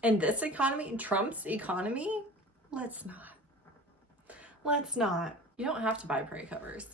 In this economy, Trump's economy, let's not. Let's not. You don't have to buy prey covers.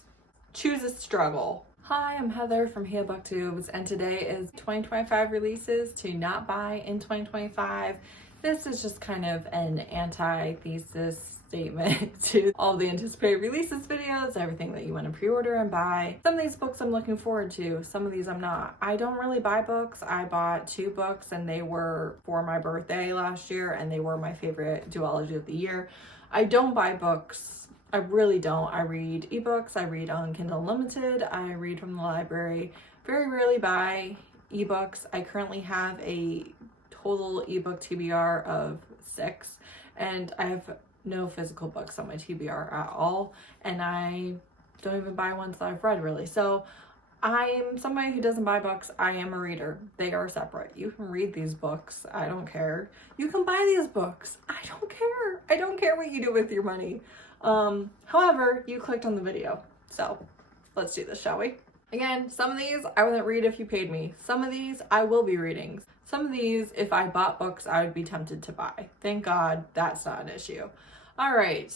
Choose a struggle. Hi, I'm Heather from booktubes, and today is 2025 releases to not buy in 2025. This is just kind of an anti-thesis statement to all the anticipated releases videos, everything that you want to pre-order and buy. Some of these books I'm looking forward to, some of these I'm not. I don't really buy books. I bought 2 books and they were for my birthday last year and they were my favorite duology of the year. I don't buy books. I really don't. I read ebooks, I read on Kindle Unlimited, I read from the library, very rarely buy ebooks. I currently have a total ebook TBR of 6, and I have no physical books on my TBR at all, and I don't even buy ones that I've read really. So I'm somebody who doesn't buy books. I am a reader. They are separate. You can read these books. I don't care. You can buy these books. I don't care. I don't care what you do with your money. However, you clicked on the video. So let's do this, shall we? Again, some of these I wouldn't read if you paid me. Some of these I will be reading. Some of these, if I bought books, I would be tempted to buy. Thank God that's not an issue. All right.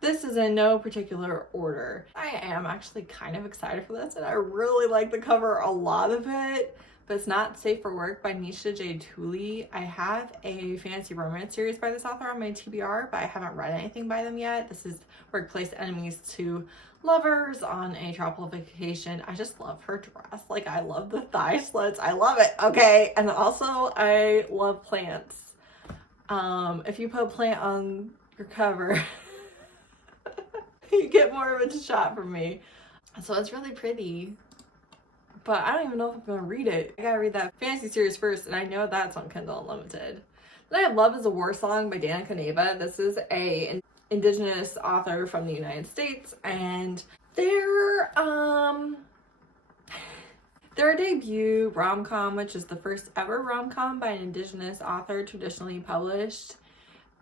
This is in no particular order. I am actually kind of excited for this, and I really like the cover, a lot of it, but it's not Safe for Work by Nisha J. Tooley. I have a fantasy romance series by this author on my TBR, but I haven't read anything by them yet. This is Workplace Enemies to Lovers on a Tropical Vacation. I just love her dress. Like, I love the thigh slits. I love it, okay? And also, I love plants. If you put a plant on your cover, you get more of a shot from me. So it's really pretty, but I don't even know if I'm gonna read it. I gotta read that fantasy series first, and I know that's on Kindle Unlimited. Then I have Love is a War Song by Danica Neva. This is an indigenous author from the United States, and their debut rom-com, which is the first ever rom-com by an indigenous author traditionally published,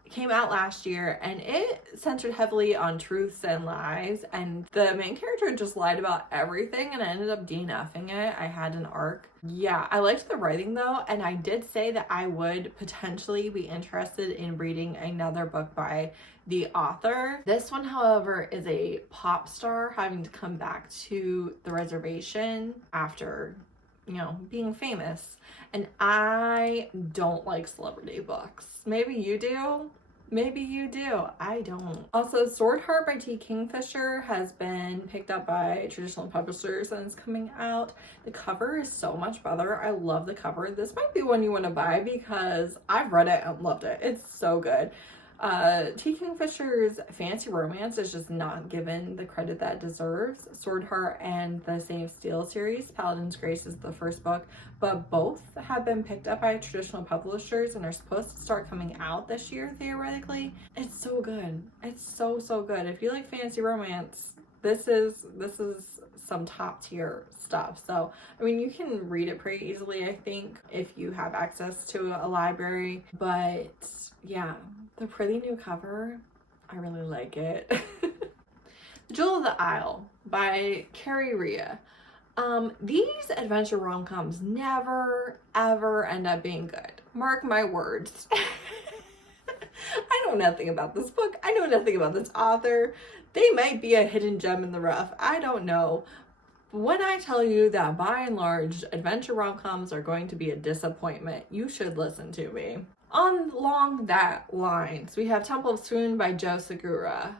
came out last year, and it centered heavily on truths and lies, and the main character just lied about everything, and I ended up DNFing it. I had an arc. Yeah, I liked the writing though, and I did say that I would potentially be interested in reading another book by the author. This one, however, is a pop star having to come back to the reservation after, you know, being famous, and I don't like celebrity books. Maybe you do. Maybe you do. I don't. Also, Sword Heart by T. Kingfisher has been picked up by traditional publishers and is coming out. The cover is so much better. I love the cover. This might be one you want to buy because I've read it and loved it. It's so good. T. Kingfisher's fantasy romance is just not given the credit that it deserves. Sword Heart and the Same Steel series, Paladin's Grace, is the first book, but both have been picked up by traditional publishers and are supposed to start coming out this year, theoretically. It's so good. It's so good. If you like fantasy romance, this is some top tier stuff. So, I mean, you can read it pretty easily, I think, if you have access to a library, but yeah, the pretty new cover, I really like it. Jewel of the Isle by Carrie Rhea. These adventure rom-coms never ever end up being good. Mark my words. I know nothing about this book. I know nothing about this author. They might be a hidden gem in the rough. I don't know. When I tell you that by and large, adventure rom-coms are going to be a disappointment, you should listen to me. Along that lines, we have Temple of Swoon by Joe Segura.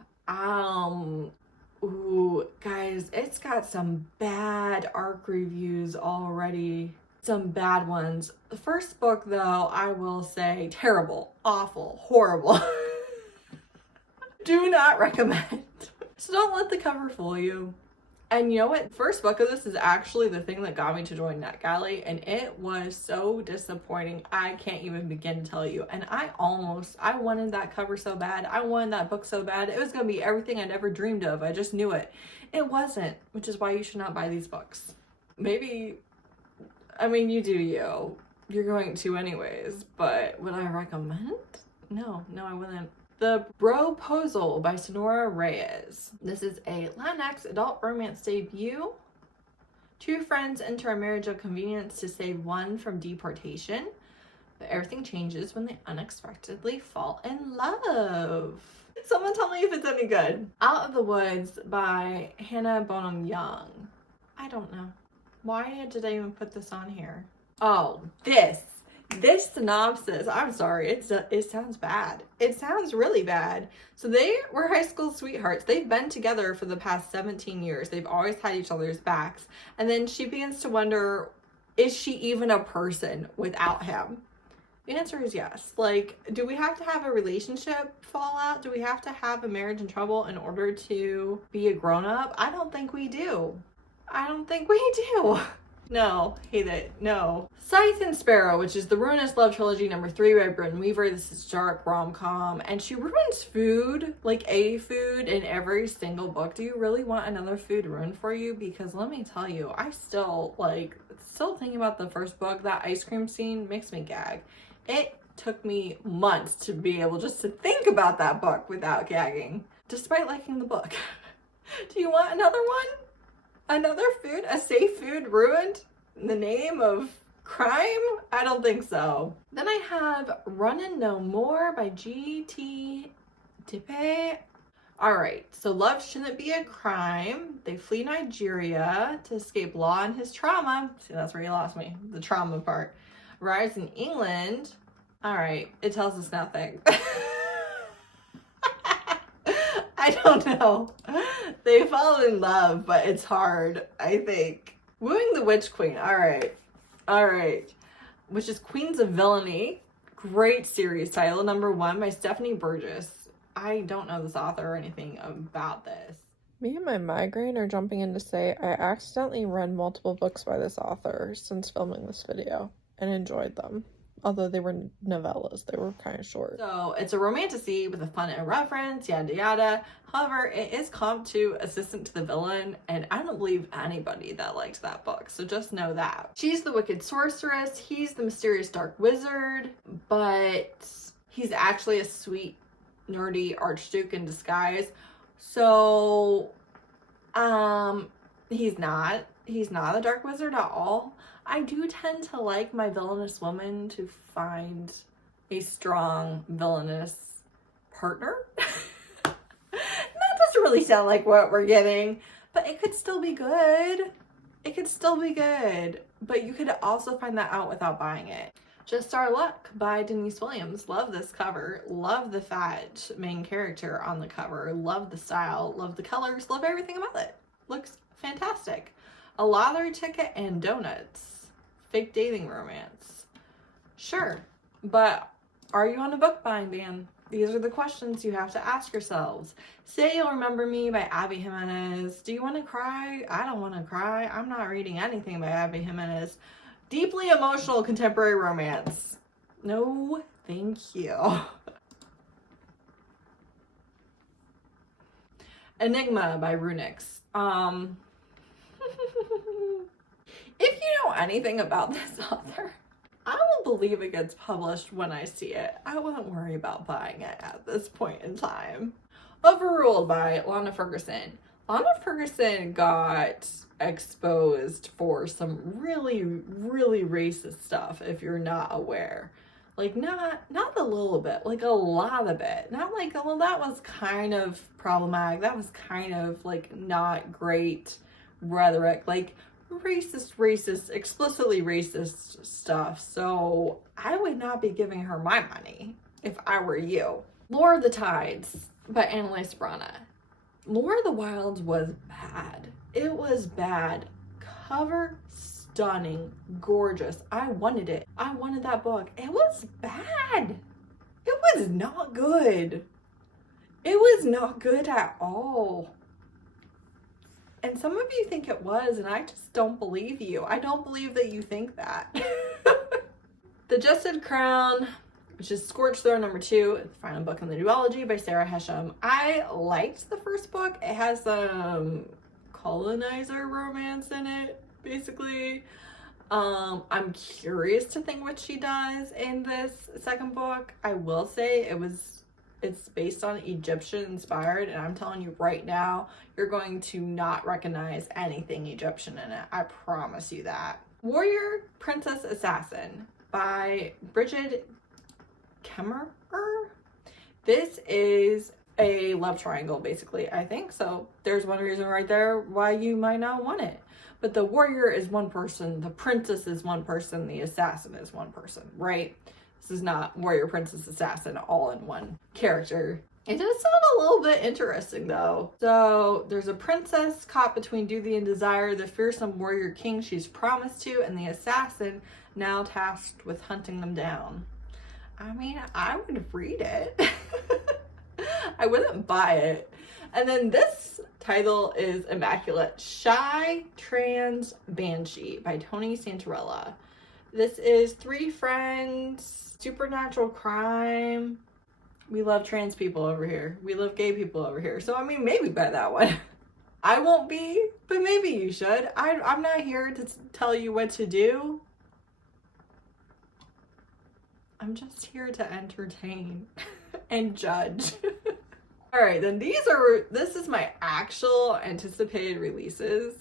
Ooh, guys, it's got some bad ARC reviews already. Some bad ones. The first book, though, I will say terrible, awful, horrible. Do not recommend. So don't let the cover fool you. And you know what? First book of this is actually the thing that got me to join NetGalley, and it was so disappointing. I can't even begin to tell you. And I wanted that cover so bad. I wanted that book so bad. It was going to be everything I'd ever dreamed of. I just knew it. It wasn't, which is why you should not buy these books. Maybe, I mean, you do you. You're going to anyways, but would I recommend? No, I wouldn't. The Broposal by Sonora Reyes. This is a Latinx adult romance debut. 2 friends enter a marriage of convenience to save one from deportation. But everything changes when they unexpectedly fall in love. Someone tell me if it's any good. Out of the Woods by Hannah Bonham Young. I don't know. Why did I even put this on here? Oh, this synopsis, I'm sorry, it sounds bad. It sounds really bad. So they were high school sweethearts. They've been together for the past 17 years. They've always had each other's backs. And then she begins to wonder, is she even a person without him? The answer is yes. Like, do we have to have a relationship fallout? Do we have to have a marriage in trouble in order to be a grown-up? I don't think we do. I don't think we do. No, hate it. No. Scythe and Sparrow, which is the Ruinous Love Trilogy #3 by Britton Weaver. This is dark rom-com, and she ruins food, like a food, in every single book. Do you really want another food ruined for you? Because let me tell you, I still thinking about the first book. That ice cream scene makes me gag. It took me months to be able just to think about that book without gagging, despite liking the book. Do you want another one? Another food? A safe food ruined in the name of crime? I don't think so. Then I have Runnin' No More by G.T. Dippe. Alright, so love shouldn't be a crime. They flee Nigeria to escape law and his trauma. See, that's where you lost me. The trauma part. Arrives in England. Alright, it tells us nothing. I don't know. They fall in love, but it's hard, I think. Wooing the Witch Queen. Alright. Which is Queens of Villainy. Great series title. #1 by Stephanie Burgess. I don't know this author or anything about this. Me and my migraine are jumping in to say I accidentally read multiple books by this author since filming this video and enjoyed them. Although they were novellas, they were kind of short. So it's a romantasy with a fun irreverence, yada yada. However, it is comped to Assistant to the Villain, and I don't believe anybody that liked that book, so just know that. She's the wicked sorceress, he's the mysterious dark wizard, but he's actually a sweet, nerdy archduke in disguise. So, he's not a dark wizard at all. I do tend to like my villainous woman to find a strong villainous partner. That doesn't really sound like what we're getting, but it could still be good. It could still be good, but you could also find that out without buying it. Just Our Luck by Denise Williams. Love this cover. Love the fat main character on the cover. Love the style. Love the colors. Love everything about it. Looks fantastic. A lottery ticket and donuts. Fake dating romance. Sure, but are you on a book buying ban? These are the questions you have to ask yourselves. Say You'll Remember Me by Abby Jimenez. Do you want to cry? I don't want to cry. I'm not reading anything by Abby Jimenez. Deeply emotional contemporary romance. No, thank you. Enigma by Runix. If you know anything about this author, I will believe it gets published when I see it. I wouldn't worry about buying it at this point in time. Overruled by Lana Ferguson. Lana Ferguson got exposed for some really, really racist stuff, if you're not aware. Like, not a little bit, like a lot of it. Not like, well, that was kind of problematic. That was kind of, like, not great rhetoric. Like, racist, explicitly racist stuff. So I would not be giving her my money if I were you. Lore of the Tides by Annalise Brana. Lore of the Wilds was bad. It was bad. Cover stunning, gorgeous. I wanted it. I wanted that book. It was bad. It was not good. It was not good at all. And some of you think it was, and I just don't believe you. I don't believe that you think that. The Jested Crown, which is Scorched Throne #2, the final book in the duology by Sarah Hesham. I liked the first book. It has some colonizer romance in it, basically. I'm curious to think what she does in this second book. I will say it's based on Egyptian inspired, and I'm telling you right now, you're going to not recognize anything Egyptian in it. I promise you that. Warrior, Princess, Assassin by Bridget Kemmerer. This is a love triangle, basically, I think. So there's one reason right there why you might not want it. But the warrior is one person, the princess is one person, the assassin is one person, right? This is not warrior, princess, assassin all in one character. It does sound a little bit interesting though. So there's a princess caught between duty and desire, the fearsome warrior king she's promised to, and the assassin now tasked with hunting them down. I mean, I would read it. I wouldn't buy it. And then this title is immaculate. Shy Trans Banshee by Tony Santarella. This is 3 friends, supernatural crime. We love trans people over here. We love gay people over here. So, I mean, maybe buy that one. I won't be, but maybe you should. I'm not here to tell you what to do. I'm just here to entertain and judge. All right, then this is my actual anticipated releases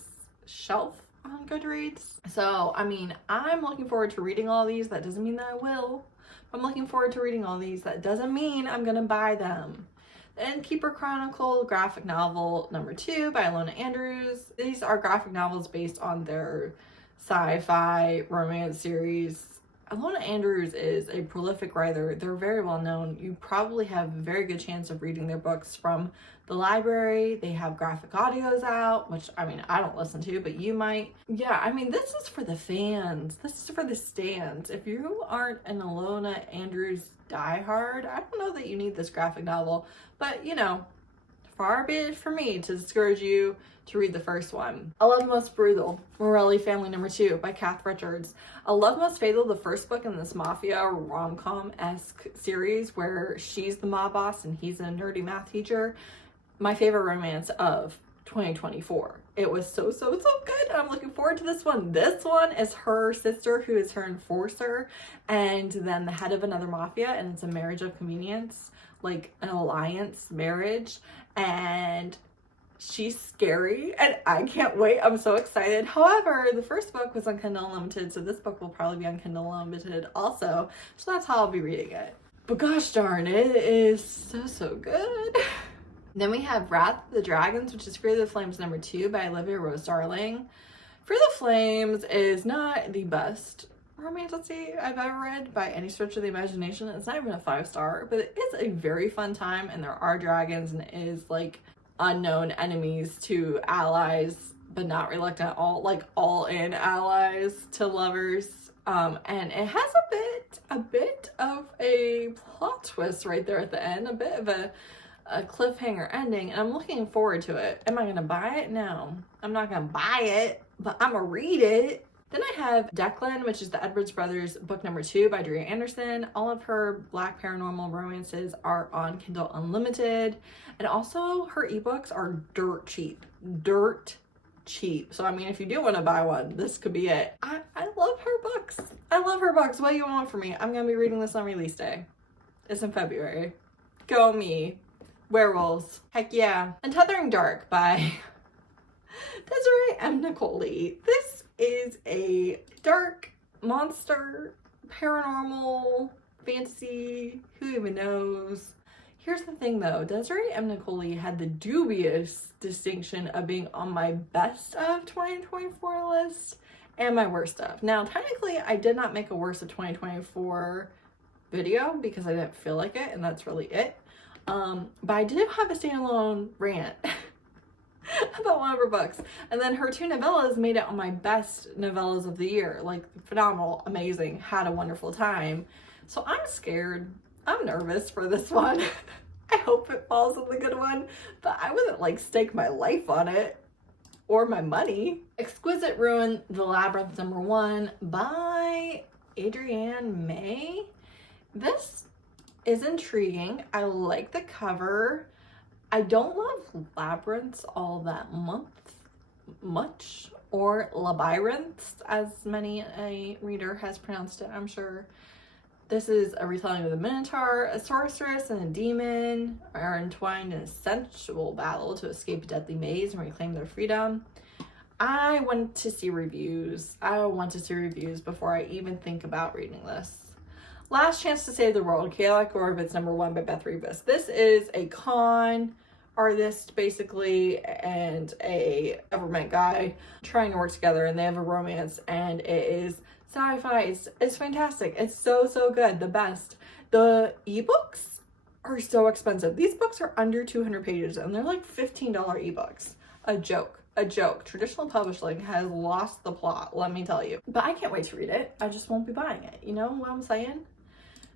shelf on Goodreads. So, I mean, I'm looking forward to reading all these. That doesn't mean that I will. I'm looking forward to reading all these. That doesn't mean I'm gonna buy them. The Innkeeper Chronicle graphic novel number 2 by Ilona Andrews. These are graphic novels based on their sci-fi romance series. Ilona Andrews is a prolific writer. They're very well known. You probably have a very good chance of reading their books from the library. They have graphic audios out, which, I mean, I don't listen to, but you might. Yeah, I mean, this is for the fans. This is for the stands. If you aren't an Ilona Andrews diehard, I don't know that you need this graphic novel, but, you know, far be it for me to discourage you to read the first one. A Love Most Brutal, Morelli Family number 2 by Kath Richards. A Love Most Fatal, the first book in this mafia rom-com-esque series where she's the mob boss and he's a nerdy math teacher. My favorite romance of 2024. It was so good. I'm looking forward to this one. This one is her sister who is her enforcer and then the head of another mafia, and it's a marriage of convenience, like an alliance marriage, and she's scary and I can't wait. I'm so excited. However, the first book was on Kindle Unlimited, so this book will probably be on Kindle Unlimited also, so that's how I'll be reading it. But gosh darn, it is so good. Then we have Wrath of the Dragons, which is Fear the Flames number 2 by Olivia Rose Darling. Fear the Flames is not the best romantasy I've ever read by any stretch of the imagination. It's not even a 5-star, but it is a very fun time, and there are dragons, and it is like unknown enemies to allies, but not reluctant all in allies to lovers. And it has a bit of a plot twist right there at the end, a bit of a cliffhanger ending, and I'm looking forward to it. Am I gonna buy it? No, I'm not gonna buy it, but I'm gonna read it. Then I have Declan, which is the Edwards Brothers book number 2 by Drea Anderson. All of her Black paranormal romances are on Kindle Unlimited. And also her ebooks are dirt cheap. So, I mean, if you do want to buy one, this could be it. I love her books. What do you want from me? I'm going to be reading this on release day. It's in February. Go me. Werewolves. Heck yeah. Untethering Dark by Desiree M. Nicoli. This is a dark monster, paranormal, fantasy, who even knows. Here's the thing though, Desiree M. Nicoli had the dubious distinction of being on my best of 2024 list and my worst of. Now, technically, I did not make a worst of 2024 video because I didn't feel like it, and that's really it. But I did have a standalone rant about one of her books, and then her 2 novellas made it on my best novellas of the year. Like, phenomenal, amazing, had a wonderful time. So I'm scared. I'm nervous for this one. I hope it falls in the good one, but I wouldn't like stake my life on it or my money. Exquisite Ruin, The Labyrinth number 1 by Adrienne May. This is intriguing. I like the cover. I don't love labyrinths all that much, or labyrinths, as many a reader has pronounced it, I'm sure. This is a retelling of the Minotaur. A sorceress and a demon are entwined in a sensual battle to escape a deadly maze and reclaim their freedom. I want to see reviews. I want to see reviews before I even think about reading this. Last Chance to Save the World, Chaotic Orbits #1 by Beth Rebus. This is a con artist, basically, and a government guy trying to work together, and they have a romance, and it is sci-fi. It's fantastic. It's so, so good. The best. The ebooks are so expensive. These books are under 200 pages, and they're like $15 ebooks. A joke. A joke. Traditional publishing has lost the plot, let me tell you. But I can't wait to read it. I just won't be buying it. You know what I'm saying?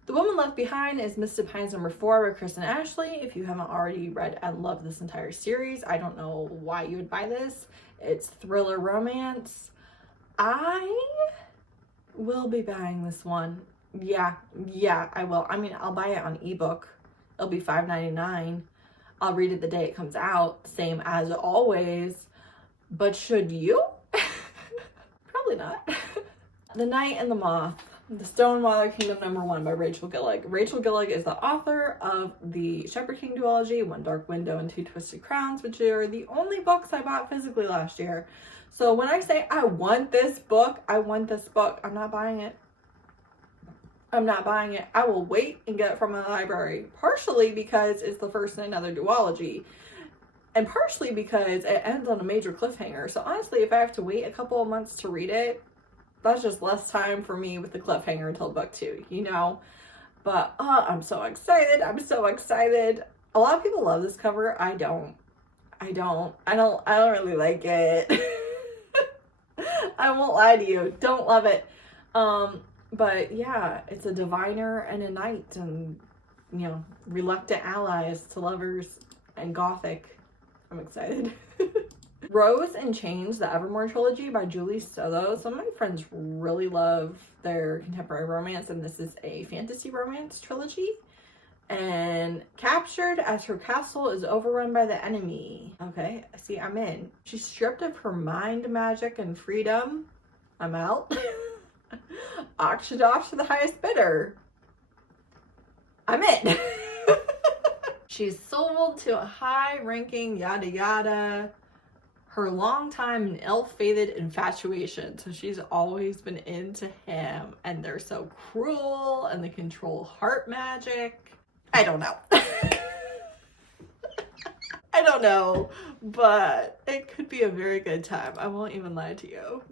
The Woman Left Behind is Misted Pines #4 by Kristen Ashley. If you haven't already read and loved this entire series, I don't know why you would buy this. It's thriller romance. I will be buying this one. Yeah, I will. I mean, I'll buy it on ebook. It'll be $5.99. I'll read it the day it comes out, same as always. But should you? Probably not. The Night and the Moth, The Stonewaller Kingdom #1 by Rachel Gillig. Rachel Gillig is the author of the Shepherd King duology, One Dark Window and Two Twisted Crowns, which are the only books I bought physically last year. So when I say I want this book, I want this book. I'm not buying it. I'm not buying it. I will wait and get it from the library, partially because it's the first in another duology, and partially because it ends on a major cliffhanger. So honestly, if I have to wait a couple of months to read it, that's just less time for me with the cliffhanger until book 2, you know? But I'm so excited. I'm so excited. A lot of people love this cover. I don't really like it. I won't lie to you. Don't love it. But yeah, it's a diviner and a knight, and, you know, reluctant allies to lovers and gothic. I'm excited. Rose and Chains, the Evermore trilogy by Julie Soto. Some of my friends really love their contemporary romance, and this is a fantasy romance trilogy. And Captured as her castle is overrun by the enemy. Okay, see, I'm in. She's stripped of her mind, magic, and freedom. I'm out. Auctioned off to the highest bidder. I'm in. She's sold to a high-ranking yada yada. Her long time and ill-fated infatuation. So she's always been into him, and they're so cruel, and they control heart magic. I don't know. I don't know, but it could be a very good time. I won't even lie to you.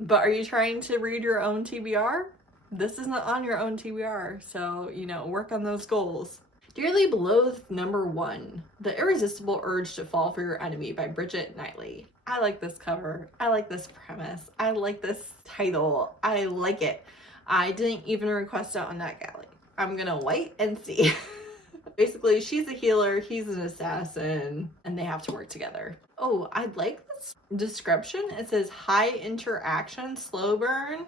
But are you trying to read your own TBR? This isn't on your own TBR, so, you know, work on those goals. Dearly Beloved #1, The Irresistible Urge to Fall for Your Enemy by Bridget Knightley. I like this cover. I like this premise. I like this title. I like it. I didn't even request it on NetGalley. I'm gonna wait and see. Basically, she's a healer, he's an assassin, and they have to work together. Oh, I like this description. It says high interaction, slow burn.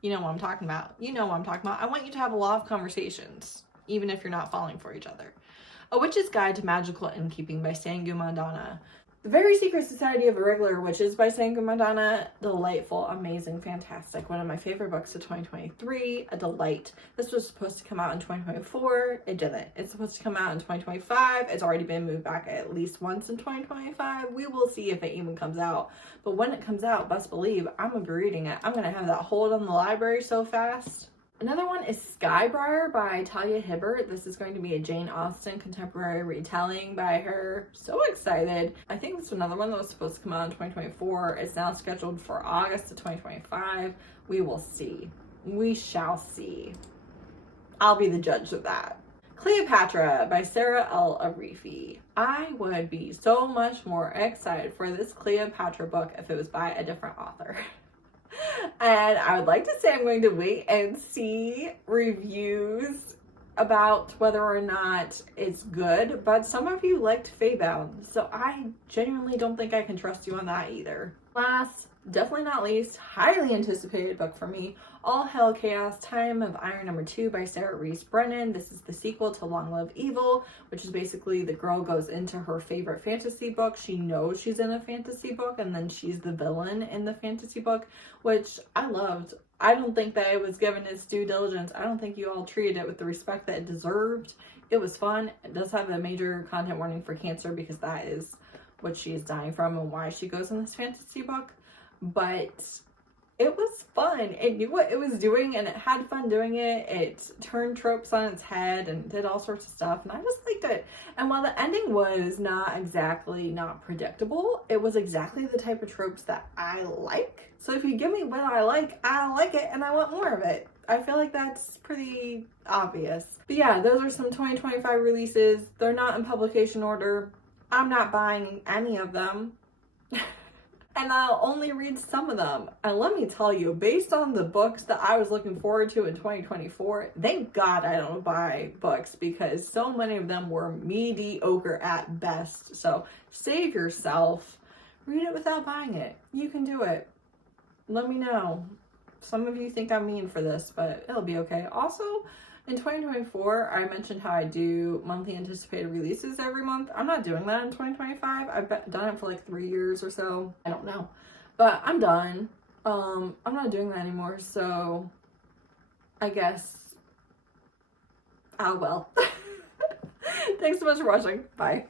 You know what I'm talking about. You know what I'm talking about. I want you to have a lot of conversations, even if you're not falling for each other. A Witch's Guide to Magical Innkeeping by Sangu Mandana. The Very Secret Society of Irregular Witches by Sangu Mandana. Delightful, amazing, fantastic. One of my favorite books of 2023. A delight. This was supposed to come out in 2024. It didn't. It's supposed to come out in 2025. It's already been moved back at least once in 2025. We will see if it even comes out. But when it comes out, best believe I'm going to be reading it. I'm going to have that hold on the library so fast. Another one is Skybriar by Talia Hibbert. This is going to be a Jane Austen contemporary retelling by her. So excited. I think this is another one that was supposed to come out in 2024. It's now scheduled for August of 2025. We will see. We shall see. I'll be the judge of that. Cleopatra by Sarah L. Arifi. I would be so much more excited for this Cleopatra book if it was by a different author. And I would like to say I'm going to wait and see reviews about whether or not it's good, but some of you liked Feybound, so I genuinely don't think I can trust you on that either. Last, definitely not least, highly anticipated book for me, All Hell Chaos, Time of Iron #2 by Sarah Reese Brennan. This is the sequel to Long Live Evil, which is basically the girl goes into her favorite fantasy book. She knows she's in a fantasy book, and then she's the villain in the fantasy book, which I loved. I don't think that it was given its due diligence. I don't think you all treated it with the respect that it deserved. It was fun. It does have a major content warning for Cancer because that is what she is dying from and why she goes in this fantasy book. But it was fun. It knew what it was doing and it had fun doing it. It turned tropes on its head and did all sorts of stuff, and I just liked it. And while the ending was not predictable, it was exactly the type of tropes that I like. So if you give me what I like it and I want more of it. I feel like that's pretty obvious. But yeah, those are some 2025 releases. They're not in publication order. I'm not buying any of them. And I'll only read some of them. And let me tell you, based on the books that I was looking forward to in 2024, thank God I don't buy books because so many of them were mediocre at best. So save yourself. Read it without buying it. You can do it. Let me know. Some of you think I'm mean for this, but it'll be okay. Also, in 2024, I mentioned how I do monthly anticipated releases every month. I'm not doing that in 2025. I've done it for like 3 years or so. I don't know. But I'm done. I'm not doing that anymore, so I guess I will. Thanks so much for watching. Bye.